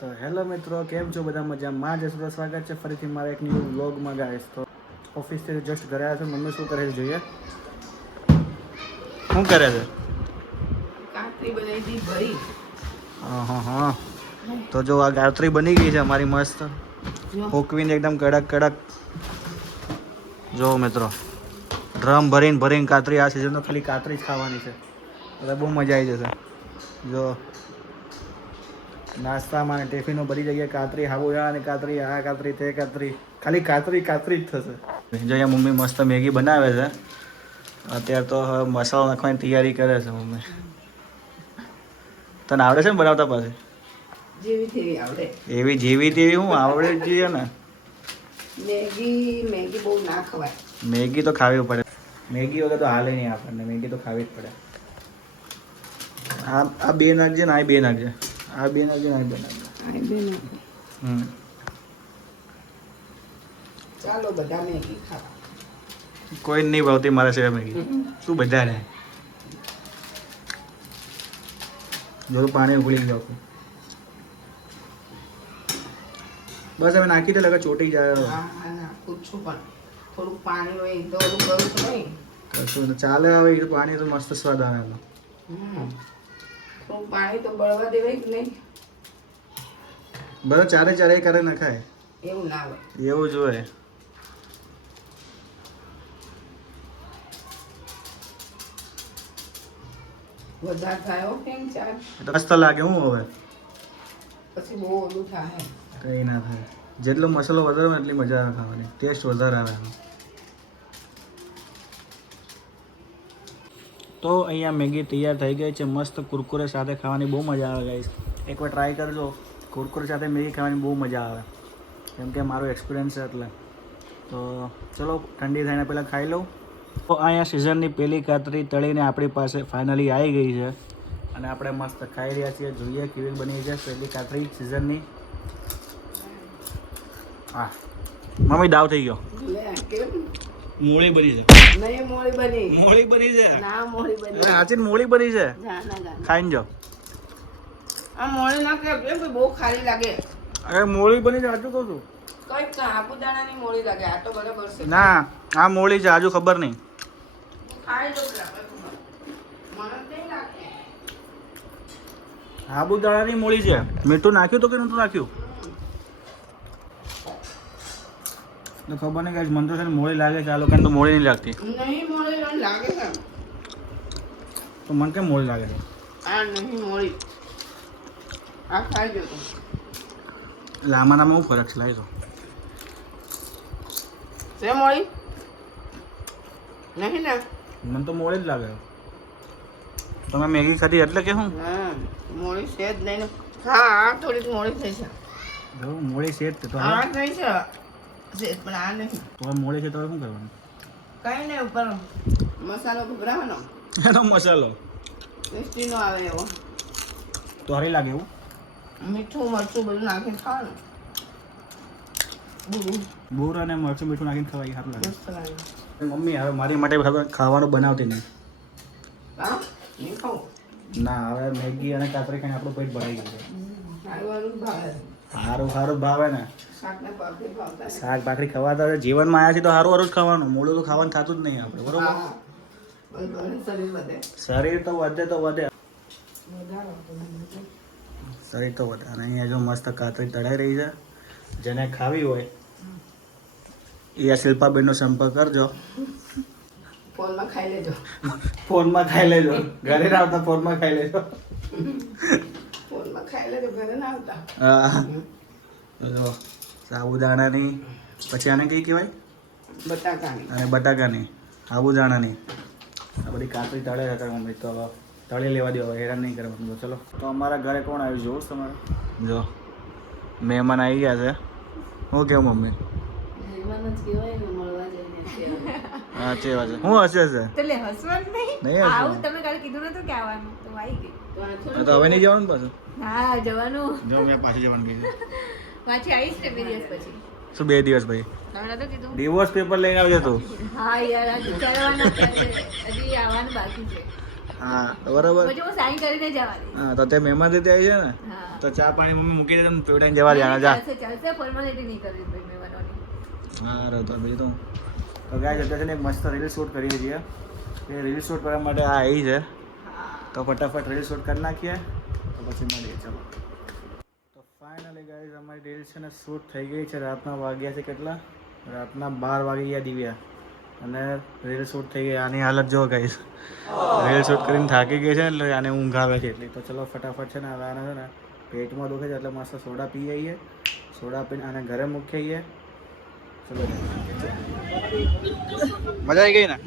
તો હેલો મિત્રો, કેમ છો બધા? મજામાં જ હશો? સ્વાગત છે ફરીથી મારા એક ન્યૂ વ્લોગમાં ગાઈસ. તો ઓફિસથી જસ્ટ ઘરે આવ્યા છે. મમ્મી શું કરે છે જોઈએ. શું કરે છે? કાકરી બનાવી દી ભરી. હા. તો જો આ ગાયત્રી બની ગઈ છે અમારી મસ્ત હોકવીને એકદમ કડક કડક. જો મિત્રો, ડ્રમ ભરીને કાતરી. આ સિઝન તો ખાલી કાતરી જ ખાવાની છે એટલે બહુ મજા આવી જશે. જો નાસ્તામાં અને ટિફિનો બધી જગ્યાએ કાતરી, હાબુદાણાની કાતરી, આ કાતરી, તે કાતરી, ખાલી કાતરી જ થશે. જો અહીંયા મમ્મી મસ્ત મેગી બનાવે છે. અત્યારે તો હવે મસાલો નાખવાની તૈયારી કરે છે મમ્મી. તને આવડે છે ને બનાવતા? પાસે જેવી તેવી આવડે. એવી જેવી તેવી હું આવડે જ જોઈએ ને. મેગી બહુ ના ખવાય. મેગી તો ખાવી પડે. મેગી વગર તો હાલે નહીં આપણને. મેગી તો ખાવી જ પડે. આ બે નાખજે ને, આ બે નાખજે, આ બે નાખજે ને, આ બે નાખજે. ચાલો બધા મેગી ખાવા. કોઈ નહીં ભાવતી મારા સિવાય મેગી. શું બધા ને જો પાણી ઉકળી ગયું. બસ હવે નાખી દે, લગા ચોટી જાય. હા નાખું છું, પણ થોડુંક પાણી હોય તો ઓલું કરું તો નહીં. કશું ચાલે. હવે એ પાણી તો મસ્ત સ્વાદ આવે. થોડુંક પાણી તો બળવા દેવાય જ નહીં. બધા ચારે કરે નખાય એવું ના હોય. એવું જ હોય. વધારે થાય કેમ ચાર મસ્ત લાગે. હું હવે પછી બહુ ઓલું થાય. કંઈ ના થાય. જેટલો મસાલો વધારે હોય એટલી મજા આવે ખાવાની. ટેસ્ટ વધારે આવે. તો અહીંયા મેગી તૈયાર થઈ ગઈ છે. મસ્ત કુરકુરે સાથે ખાવાની બહુ મજા આવે ગાઈસ. એકવાર ટ્રાય કરજો. કુરકુરે સાથે મેગી ખાવાની બહુ મજા આવે, કેમ કે મારો એક્સપિરિયન્સ છે એટલે. તો ચલો ઠંડી થઈને પહેલાં ખાઈ લઉં. તો અહીંયા સિઝનની પહેલી કાતરી તળીને આપણી પાસે ફાઇનલી આવી ગઈ છે અને આપણે મસ્ત ખાઈ રહ્યા છીએ. જોઈએ કેવી બની છે પહેલી કાતરી સિઝનની. હા મમ્મી, દાવ થઈ ગયો. મોળી બની છે. નહીં મોળી બની. મોળી બની છે. ના મોળી બની. સાચી મોળી બની છે. ખાઈને જાઓ. આ મોળી ના કે બહુ ખારી લાગે. અરે મોળી બની છે, સાચું કહું છું. કઈ સાબુદાણાની મોળી લાગે. આ તો બરાબર છે. ના, આ મોળી છે, હજુ ખબર નહીં. ખાઈ લો પેલા મને નહીં લાગે. સાબુદાણાની મોળી છે. મીઠું નાખ્યું તો કે નહોતું નાખ્યું તો ખબર નહીં. ગાઈસ મને તો છે ને મોળી લાગે છે. આ લોકોને તો મોળી નહીં લાગતી. નહીં મોળી લાગે છે. તો મને કેમ મોળી લાગે છે? આ નહીં મોળી. આ ખાઈ જો તું. એટલે આમાં હું ફરક છે લાવી દો. છે મોળી નહીં ને? મને તો મોળી જ લાગે. તમે મેગી ખાધી એટલે કે શું? હા મોળી છે જ નહીં ને. હા આ થોડીક મોળી થઈ છે. જો મોળી છે જ તો આ થઈ છે પણ આ નહીં. તો મોળી છે તો શું કરવાનું? કઈ નહીં, ઉપર મસાલો ભભરાવાનો. એનો મસાલો ટેસ્ટી નો આવે એવો. તો હારી લાગે એવું. મીઠું મરચું બધું નાખીને ખાવાનું. બોર અને મરચું મીઠું નાખીને ખવાય, સારું લાગે. મસ્ત લાગે. મમ્મી હવે મારી માટે ખાવાનું બનાવતી નહીં. હા નહીં ખાવું. ના, હવે મેગી અને કાતરી ખાઈને આપણું પેટ ભરાઈ ગયું છે. સારું ભાવે. સારું ભાવે ને. શાકને પાપડી ભાવતા. શાક ભાખરી ખવાતા હોય. જીવનમાં આવ્યા છે તો સારું જ ખાવાનું. મોડું તો ખાવાનું થતું જ નહીં આપણે, બરોબર. હા શરીર વધે. શરીર તો વધે વધારો. શરીર તો વધે. અને અહીંયા જો મસ્ત કાતરી તળાઈ રહી છે. જેને ખાવી હોય એ આ શિલ્પાબેનનો સંપર્ક કરજો. ફોનમાં ખાઈ લેજો. ફોનમાં ખાઈ લેજો. ઘરે ના આવતા ફોનમાં ખાઈ લેજો. ફોનમાં ખાઈ લેજો, ઘરે ના આવતા. હા જો સાબુદાણાની, પછી આને કઈ કહેવાય? બટાકાની. અને બટાકાની, સાબુદાણાની. આ બધી કાતરી તળે છે મમ્મી. તો તળી લેવા દો, હેરાન નહીં કરવાનું. ચલો તો અમારા ઘરે કોણ આવ્યું જોઉં તમારે? જો મહેમાન આવી ગયા છે. શું કેવું મમ્મી? હા છે વાત છે. હું હશે છે એટલે હસવાનું નહીં. નહીં આવું હશે તમે કાલે કીધું નતું કે આવવાનું તો આવી ગઈ. તો હવે નહીં જવાનું પાછું? હા જવાનું. જો મેં પાછી જવાનું કીધું. પાછી આવીશ ને 2 દિવસ પછી. શું 2 દિવસ ભાઈ? તમે નતું કીધું? ડિવોર્સ પેપર લઈને આવજો તું. હા યાર આ વિચારવાના છે. હજી આવવાનું બાકી છે. હા બરાબર. પછી હું સાઈન કરીને જવા દઈશ. હા તો તે મહેમાન રીતે આવી છે ને, હા. તો ચા પાણી મમ્મી મૂકી દે ને પીવડાઈને જવા દેવાના. જા. ચાલશે ફોર્માલિટી નહીં કરવી ભાઈ મહેમાનોની. હા તો બીજું તો ગાઈસ અત્યારે છે ને એક મસ્ત રીલ શૂટ કરીએ છીએ. એ રીલ શૂટ કરવા માટે આ આવી છે, તો ફટાફટ રીલ શૂટ કરી નાખીએ તો પછી મળીએ. ચલો તો ફાઇનલી ગાઈસ અમારી રીલ છે ને શૂટ થઈ ગઈ છે. રાતના વાગ્યા છે કેટલા? રાતના 12 વાગી ગયા દિવ્યા, અને રીલ શૂટ થઈ ગઈ. આની હાલત જો ગાઈસ, રીલ શૂટ કરીને થાકી ગઈ છે એટલે આને ઊંઘ આવે છે એટલી. તો ચલો ફટાફટ છે ને હવે આને છે ને પેટમાં દુખે છે એટલે મસ્ત સોડા પી આવીએ. સોડા પીને આને ઘરે મૂકી આવીએ. ચલો મજા આવી ગઈ ને?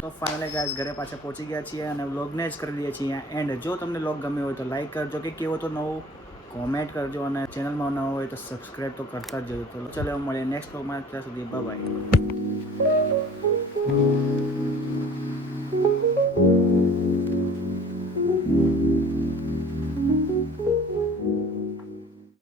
તો ફાઇનલી ગાઈસ ઘરે પાછા પહોંચી ગયા છીએ અને વ્લોગને જ કરી દઈએ છીએ એન્ડ. જો તમને વ્લોગ ગમ્યો હોય તો લાઈક કરજો, કે કેવો તો નવું કોમેન્ટ કરજો, અને ચેનલમાં નવો હોય તો સબસ્ક્રાઈબ તો કરતા જ જજો. તો ચલો મળીએ નેક્સ્ટ વ્લોગમાં. ત્યાં સુધી બાય બાય.